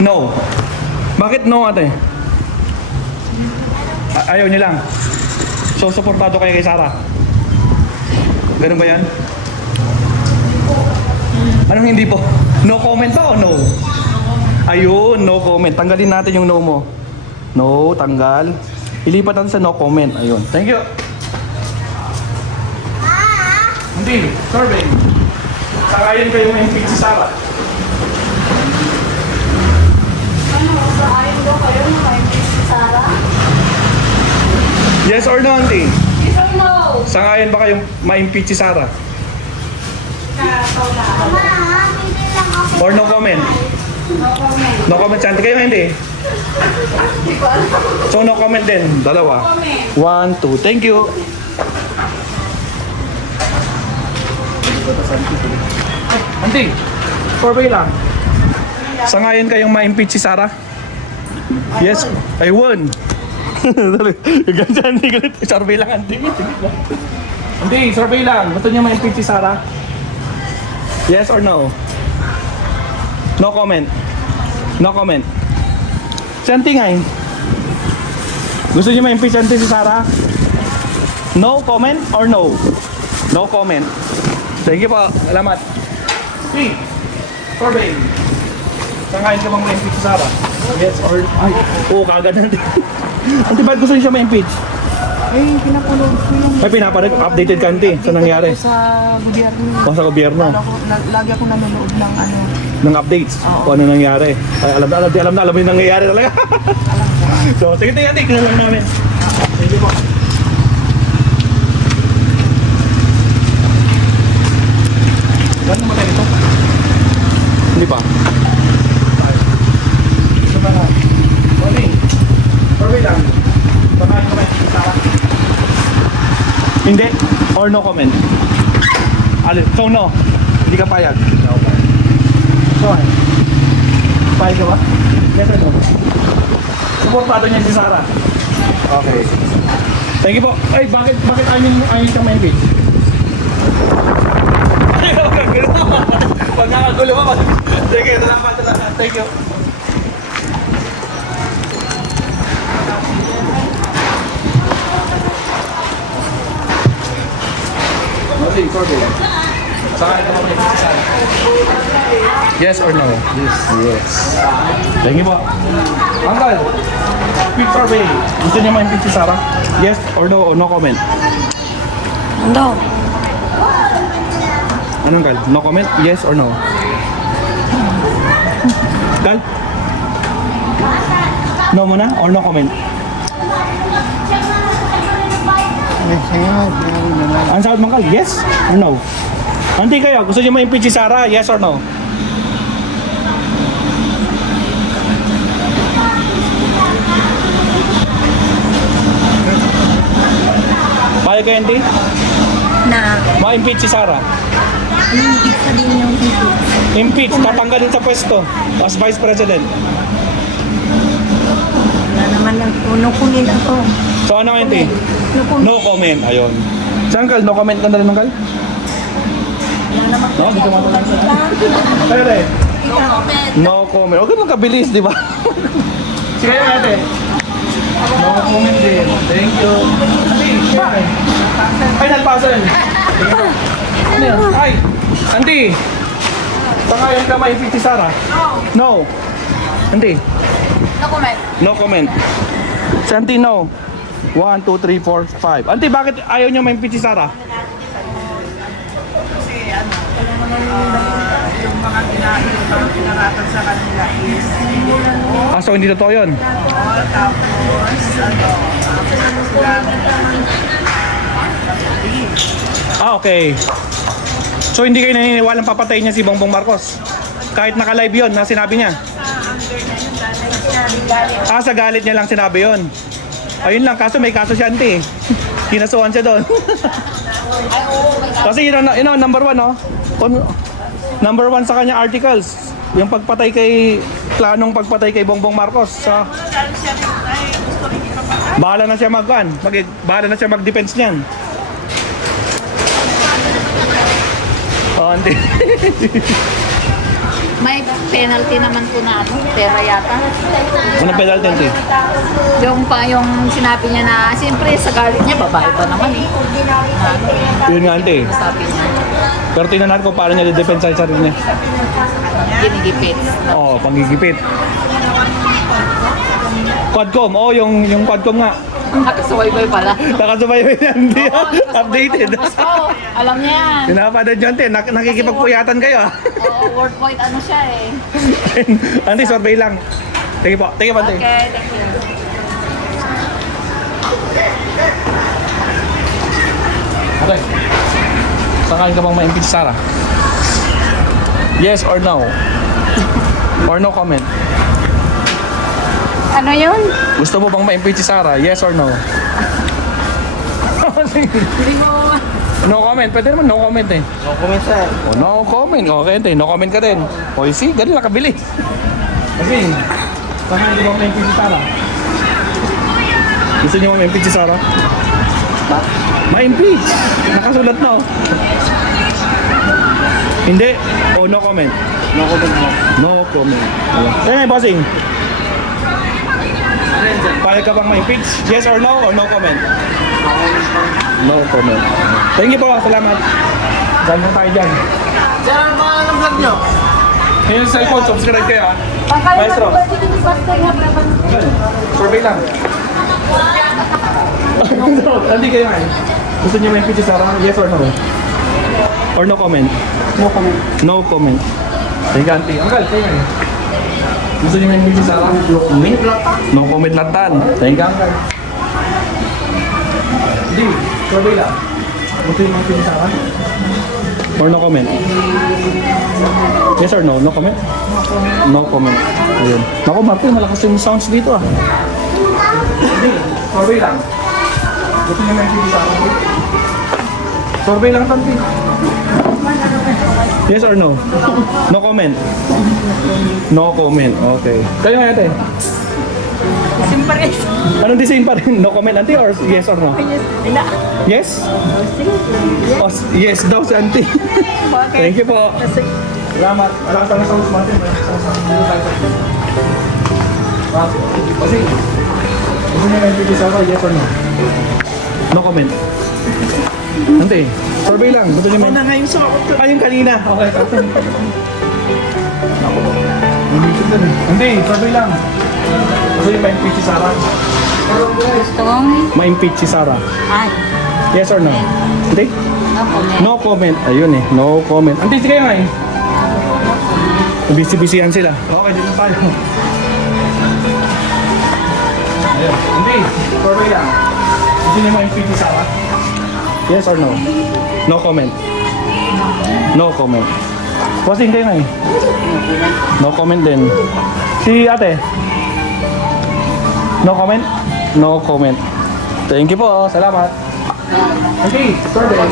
No. Bakit no, ate? Ayaw niyo lang. So, supportado kayo kay Sarah? Ganun ba yan? Anong hindi po? No comment ba o no? Ayun, no comment. Tanggalin natin yung no mo. No, tanggal. Ilipat natin sa no comment. Ayun. Thank you. Hindi, survey. Sangayon kayo may impeach si Sarah. Saan daw kayo na-impeach si Sarah? Yes or no, auntie? Yes or no? Sangayon ba kayong ma-impeach si Sarah? Or no comment? No comment. No comment, auntie. Kayo hindi? So no comment din. Dalawa. 1, 2. Thank you. Auntie, survey lang. Sangayon kayong ma-impeach si Sarah? Yes. I won. Ganyan, auntie. Survey lang, auntie. Auntie, survey lang. Gusto niyo ma-impeach si Sarah? Yes or no? No comment. No comment. Santi nga eh. Gusto niyo ma-impeach Santi si Sarah? No comment or no? No comment. Sige po. Salamat. Hey, Corbin. Sangayon ka bang ma-impeach si Sarah? Yes or... Ay, oo, kagad na din. Anti, ba't gusto niyo siya ma-impeach? Eh, pinapanood ko yung Ay, pinapanood. Updated ka, Anti. Sa nangyari? sa gobyerno. O sa gobyerno? Lagi ako nanonood ng ano. Ng updates. Kung ano nangyari. Ay, alam mo yung nangyayari talaga. So, sige, tingnan lang namin. Sige po. Gano'n naman tayo ito? Hindi pa. Ito ba na? Morning. Perfect lang. Baka ano ba yung Sarah? Hindi? Or no comment? So no? Hindi ka payag? No. So, payag ka ba? Yes or no? Supportado niya si Sarah. Okay. Thank you po. Ay, bakit ayaw ka ma-impeach? Pag nakagulo mo, sige, salamat. Thank you. Okay, Corbin. Saan ka ma-impeach si Sarah? Yes or no? Yes. Thank you po. Uncle, quick survey. Gusto niya ma-impeach si Sarah? Yes or no? No comment? No. Anong Gal? No comment? Yes or no? Gal? No muna or no comment? Ang sagot mo Gal? Yes or no? Hindi kayo, gusto niyo ma-impeach si Sarah? Yes or no? Payag kayo hindi? Na, Ma-impeach si Sarah? ibig sabihin yung Impeach, tatanggalin sa pwesto as Vice President. wala naman ng puno kunin ako. So ano ngayon, Tay? No comment. Ayun. Saan, Gal? No comment ka na rin, Gal? No, hindi ka matulog. Pero, no comment. Huwag ka nang kabilis, di ba? Sige kayo, ate. No comment din. Thank you. Bakit? Ay, nagpasan. Ano yan? Ay, Auntie. Pangayon ka ma-impeach si Sarah? No. Auntie. No comment. No comment. Si Auntie, no. 1, 2, 3, 4, 5. Auntie, bakit ayaw niyo ma-impeach si Sarah? Yung mga pinaratan sa kanila is So hindi totoo yun? tapos Okay. So hindi kayo naniniwalang papatayin niya si Bongbong Marcos? Kahit naka-live yun na sinabi niya? Sa galit niya lang sinabi yun. Ayun lang, kaso may kaso siya, Auntie. Kinasuhan siya doon. Kasi yun, number one, no? Number one sa kanya articles. Yung pagpatay kay, planong pagpatay kay Bongbong Marcos. So, bahala na siya bahala na siya mag-defense niyan. Auntie. May penalty naman po na ano, pera yata. Anong penalty, Auntie? Yung pa yung sinabi niya na, siyempre sa galit niya, babae pa naman eh. Yun nga, Auntie. Sabi niya, Pero tingnan natin kung paano niya i-defense sa sarili niya. ginigipit. Oo, panggigipit. Quadcom, yung Quadcom nga. Nakasubaybay pala. Nakasubaybay na, hindi updated. Oo, alam niya yan. Pinapanood nyo, Auntie. Nakikipagpuyatan kayo. Oo, word point ano siya eh. Auntie, survey lang. Sige po, Auntie. Okay, thank you. Okay. Saan ka bang ma-impeach si Sarah? Yes or no? Or no comment? Ano yun? Gusto mo bang ma-impeach si Sarah? Yes or no? No comment. Pwede naman no comment eh. No comment, sir. Oh, no comment. Okay, Auntie. No comment ka din. O, see? Ganun lang kabili. Kasi, saan ka bang ma-impeach si Sarah? Gusto niyo ma-impeach si Sarah? Ma-impeach. Nakasulat na oh. Hindi. O no comment? No comment mo. No comment. Kaya nga, bossing. Payag ka bang ma-impeach? Yes or no comment? No comment. Thank you po, salamat. Saan mo tayo dyan? Saan ang pangalan ng vlog nyo? Ngayon sa cellphone, subscribe kayo ha. Maestro. Survey lang. Hindi kayo nga eh. Gusto niyo may impeach si Sarah? Yes or no? Or no comment? No comment. No comment. Thank you, auntie. Uncle, kayo nga eh. Gusto niyo may impeach si Sarah? No comment? No comment latan. Thank you, uncle. Hindi, survey lang. Gusto niyo may impeach si Sarah? Or no comment? Yes or no? No comment? No comment. Ayun. Naku, Martin, malakas yung sounds dito ah. Hindi, survey lang. Gusto niyo may impeach si Sarah? Survey lang, Tanti. Yes or no? No comment? No comment. Okay. Kayo nga ate. Sim pa rin. Anong design pa rin? No comment, auntie, or yes or no? Yes? Oh, yes daw si auntie. Thank you po. Salamat. Alam ka na sa host natin. Kasi, gusto niya may video sa ako, yes or no? No comment. Auntie, survey lang. Gusto niya may... Ano nga yung sumakot ko? yung kanina. Okay, okay. Auntie, survey lang. Gusto niya ma-impeach si Sarah? Gustong? Ma-impeach si Sarah? Ay, Yes or no? Hindi? no comment. No comment. Ayun eh, no comment. Auntie, sige nga eh. Busy-busyhan sila. Okay, dito tayo. Ayun. Auntie, survey lang. Gusto niya ma-impeach si Sarah? Yes or no? No comment. No comment. Posting kayo nga eh. No comment din. Si ate? No comment? No comment. Thank you po. Salamat. Okay, survey.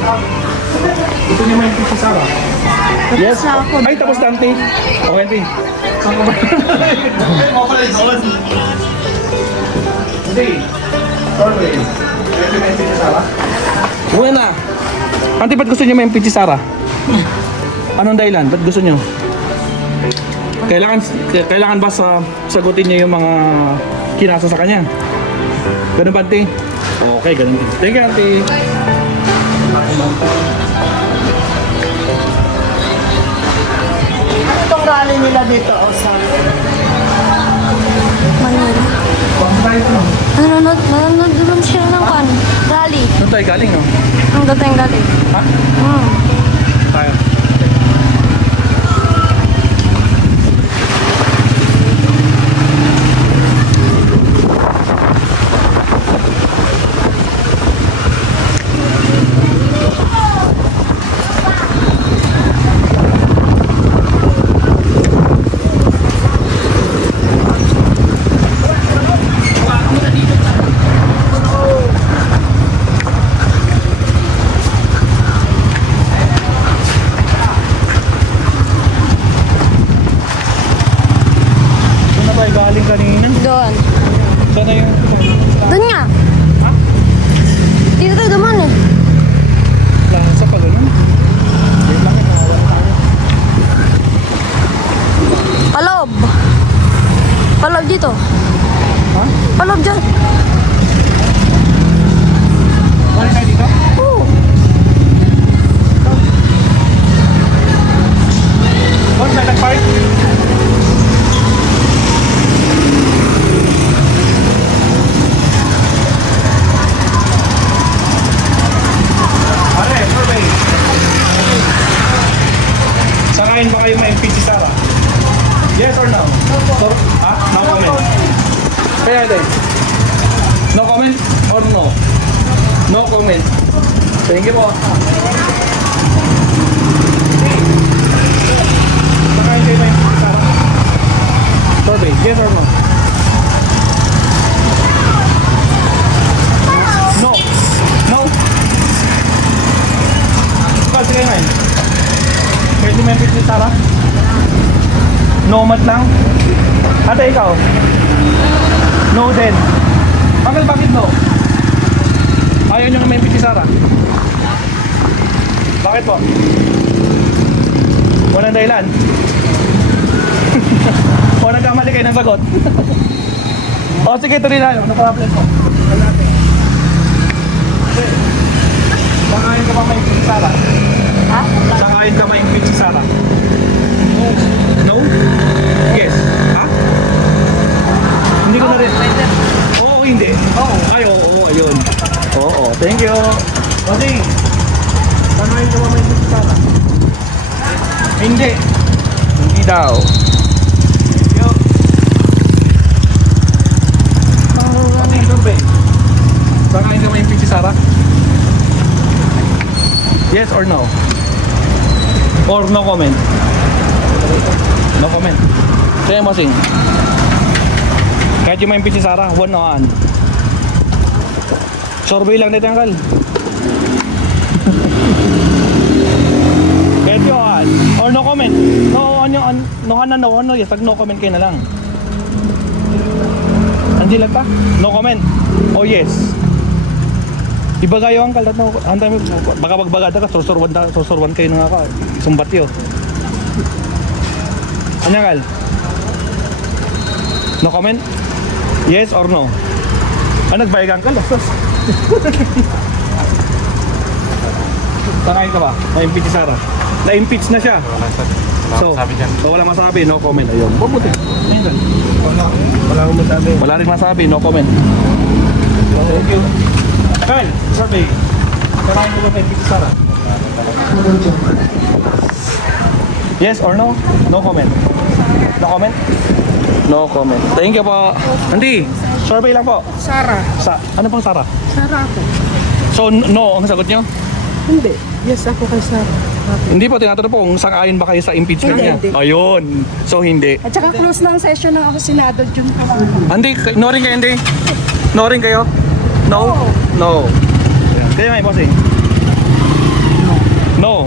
Gusto niyo may impeach si Sarah? Yes? Ay, tapos na, auntie. Okay, auntie. Saan ko ba? Auntie, survey. Gusto niyo may impeach si Sarah? Uwi na. Auntie, ba't gusto niyo may impeach si Sarah? Anong dahilan? Ba't gusto niyo? Kailangan ba sagutin niyo yung mga kinasa sa kanya? Ganun ba, auntie? Okay, ganun. Thank you, auntie. Ano itong rally nila dito? O sa... Manila. Saan tayo ito? Nanonood naman siya ng rally. Saan tayo galing, no? Ang dating galing. Ha? Tayo. Saan na tayo galing kanina? Doon. Saan na yung... Doon nga. Dito tayo duman eh. Plaza pa ganun? Wait lang, nakawala tayo. Palob. Palob dito. Ha? Palob dyan. Balik tayo dito? Oo. Doon sa nag-park? Pare, survey. Sangayon ba kayo ma-impeach si Sarah? Yes or no? Ha? No comment. Kaya din. No comment or no? No comment. Thank you po. Sangayon kayo ma-impeach si Sarah? Survey, yes or no? No. No. Kasi kayo ngayon. Pwede ma-impeach si Sarah? Nomad lang? Ate, ikaw? No din. Uncle, bakit no? Ayaw nyo na ma-impeach si Sarah? Bakit po? Walang dahilan. O nagkamali kayo ng sagot. O sige, tuloy na. Ano problem po? Wala natin. Okay. Sangayin ka pa may impeach si Sarah? Ha? Sangayin ka may impeach si Sarah? No? Yes. Ha? Hindi ko na rin. Oo, hindi. Oo. Ay, oo, ayun. Oo, thank you. Bossing, sangayin ka pa may impeach si Sarah? Hindi. Hindi daw. Thank you. Bossing, survey. Sangayin ka may impeach si Sarah? Yes or no? Or no comment? No comment. Kaya mo sing. Kahit yung ma-impeach si Sarah, one on. Survey lang dito, Uncle. Kahit yun. Or no comment. No, yes. Pag no comment kayo na lang. Hindi lang pa? No comment. Oh yes. Iba kayo ang kalat mo. Handa mo. Baka magbagada ka. Susurwan kayo na nga ka. Sumbat yun. Ano kal? No comment? Yes or no? Nagbayagan ka? Lastos. Takain ka ba? Na-impeach si Sarah. Na-impeach na siya. So, wala masabi. No comment. Ayun. Mabuti. Ayun kal. Wala akong masabi. Wala rin masabi. No comment. Thank you. Kyle, survey. Karain ko ba kay Pizza Sarah? Yes or no? No comment. No comment? No comment. Thank you po. Hindi. Survey lang po. Sarah. Ano pong Sarah? Sarah ako. So, no ang sagot nyo? Hindi. Yes ako kay Sarah. Hindi po, tinatanong po kung sang-ayon ba kayo sa impeachment niya? Hindi. Ayun. So, hindi. At saka close na ang session ng ako Senado June. Hindi, no rin kayo, hindi? No rin kayo? No? No. Kaya nga, bossing. No.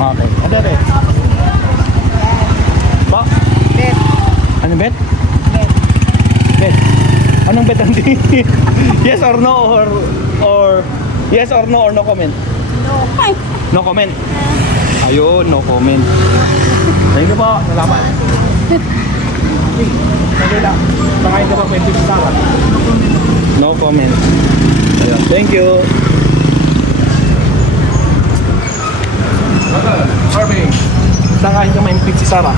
Okay. Ano rin? Ba? Bet. Anong bet? Bet. Anong bet hindi? Yes or no or yes or no or no comment? No. No comment. Ayun, no comment. Thank you po. Salamat. Sige lang. Pakain ka ba may tips sa akin? No comment. Ayun. Thank you. Harvey, saan ka may impeach si Sarah?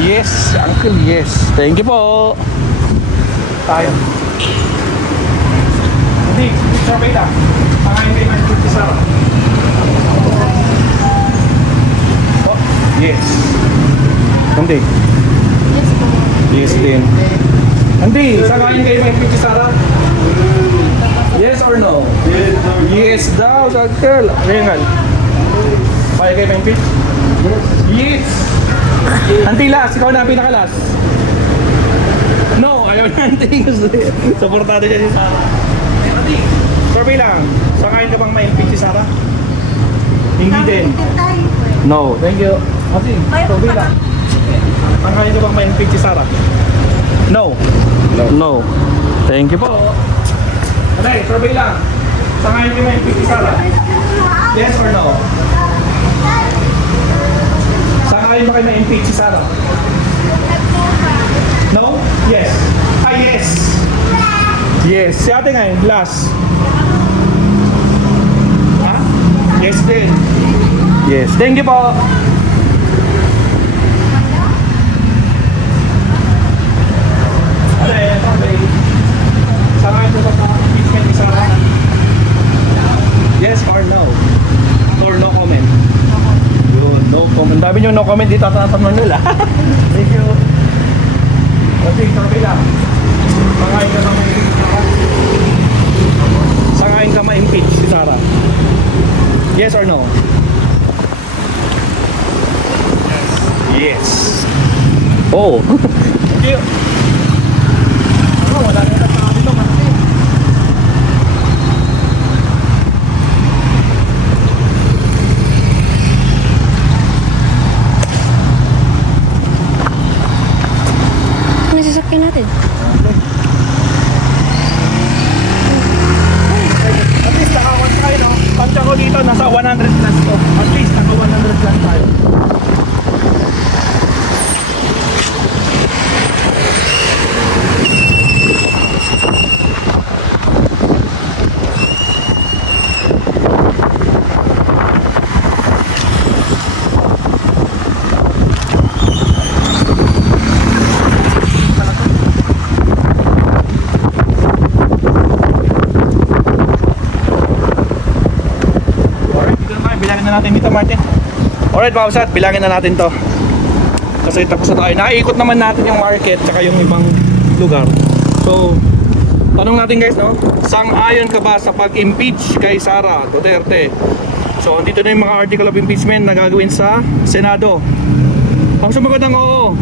Yes, uncle, yes. Thank you po. Tayo. Hindi, survey lang. Saan ka may impeach si Sarah? Oh, yes. Hindi. Yes din. Hindi, saan ka may impeach si Sarah? Yes or no? Yes daw, uncle. Rengal. Kaya kayo ma-impeach? Yes! Auntie last, ikaw na ang pinaka-last. No, ayaw na auntie. Supportado siya si Sarah. Auntie, survey lang. Sakayin ka bang ma-impeach si Sarah? Hindi din. No, thank you. Auntie, survey lang. Sakayin ka bang ma-impeach si Sarah? No. No. Thank you po. Aday, survey lang. Sakayin ka ma-impeach si Sarah? Yes or no? Sakayin ba kayo na-impeach si Sarah? No? Yes. Yes. Yes. Si ate nga yun, last. Ha? Yes din. Yes. Thank you po. Aday, survey. Sakayin ko ba sa impeachment si Sarah? Yes or no? Or no comment? Yun, no comment. Ang dami nyo no comment dito sa tanong nila. Thank you. Okay, survey lang. Sangayin ka ma-impeach si Sarah? Sangayin ka ma-impeach si Sarah? Yes or no? Yes. Oh. Thank you. Wala na sa dito, Martin. May sasakyan natin. At least nakakuha tayo, no? Pantsa ko dito, nasa 100 plus to. At Alright mga kapsat, bilangin na natin to. Kasi tapos na tayo. Naiikot naman natin yung market tsaka yung ibang lugar. So, tanong natin guys, no? Sang-ayon ka ba sa pag-impeach kay Sara Duterte? So, andito na yung mga article of impeachment na gagawin sa Senado. Ang sumagot ng oo.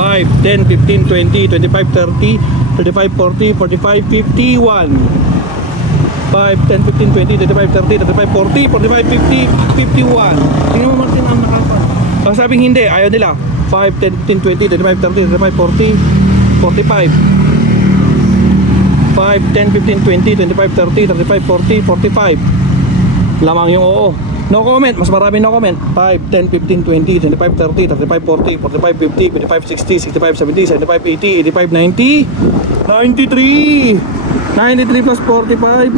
5, 10, 15, 20, 25, 30, 35, 40, 45, 51. 5, 10, 15, 20, 25, 30, 35, 40, 45, 50, 51. Tingnan mo Martin ang nakapan. Ang sabing hindi, ayaw nila. 5, 10, 15, 20, 25, 30, 35, 40, 45. 5, 10, 15, 20, 25, 30, 35, 40, 45. Lamang yung oo. No comment, mas marami no comment. 5, 10, 15, 20, 25, 30, 35, 40, 45, 50, 55, 60, 65, 70, 75, 80, 85, 90, 93. 93 plus 45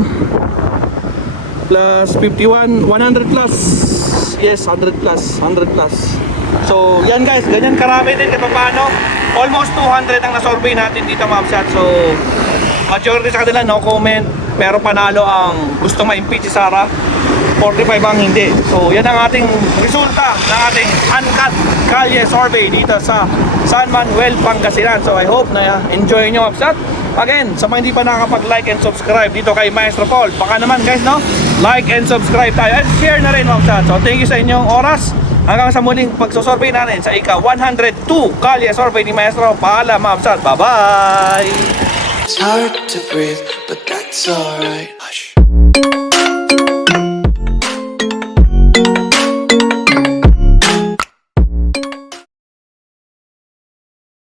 plus 51, 100 plus. Yes, 100 plus, 100 plus. So, yan guys, ganyan karami din kahit paano. Almost 200 ang nasurvey natin dito mga kapsat. So, majority sa kanila no comment. Pero panalo ang gusto ma-impeach si Sara. 45 ang hindi. So, yan ang ating resulta ng ating uncut kalye survey dito sa San Manuel, Pangasinan. So, I hope na enjoy nyo kapsat. Again, sa mga hindi pa nakakapag-like and subscribe dito kay Maestro Paul, baka naman guys, no? Like and subscribe tayo. And share na rin mga kapsat. So, thank you sa inyong oras. Hanggang sa muling pagsusurvey natin sa ika-102 kalye survey ni Maestro. Paalam mga kapsat. Bye-bye! It's hard to breathe, but that's alright.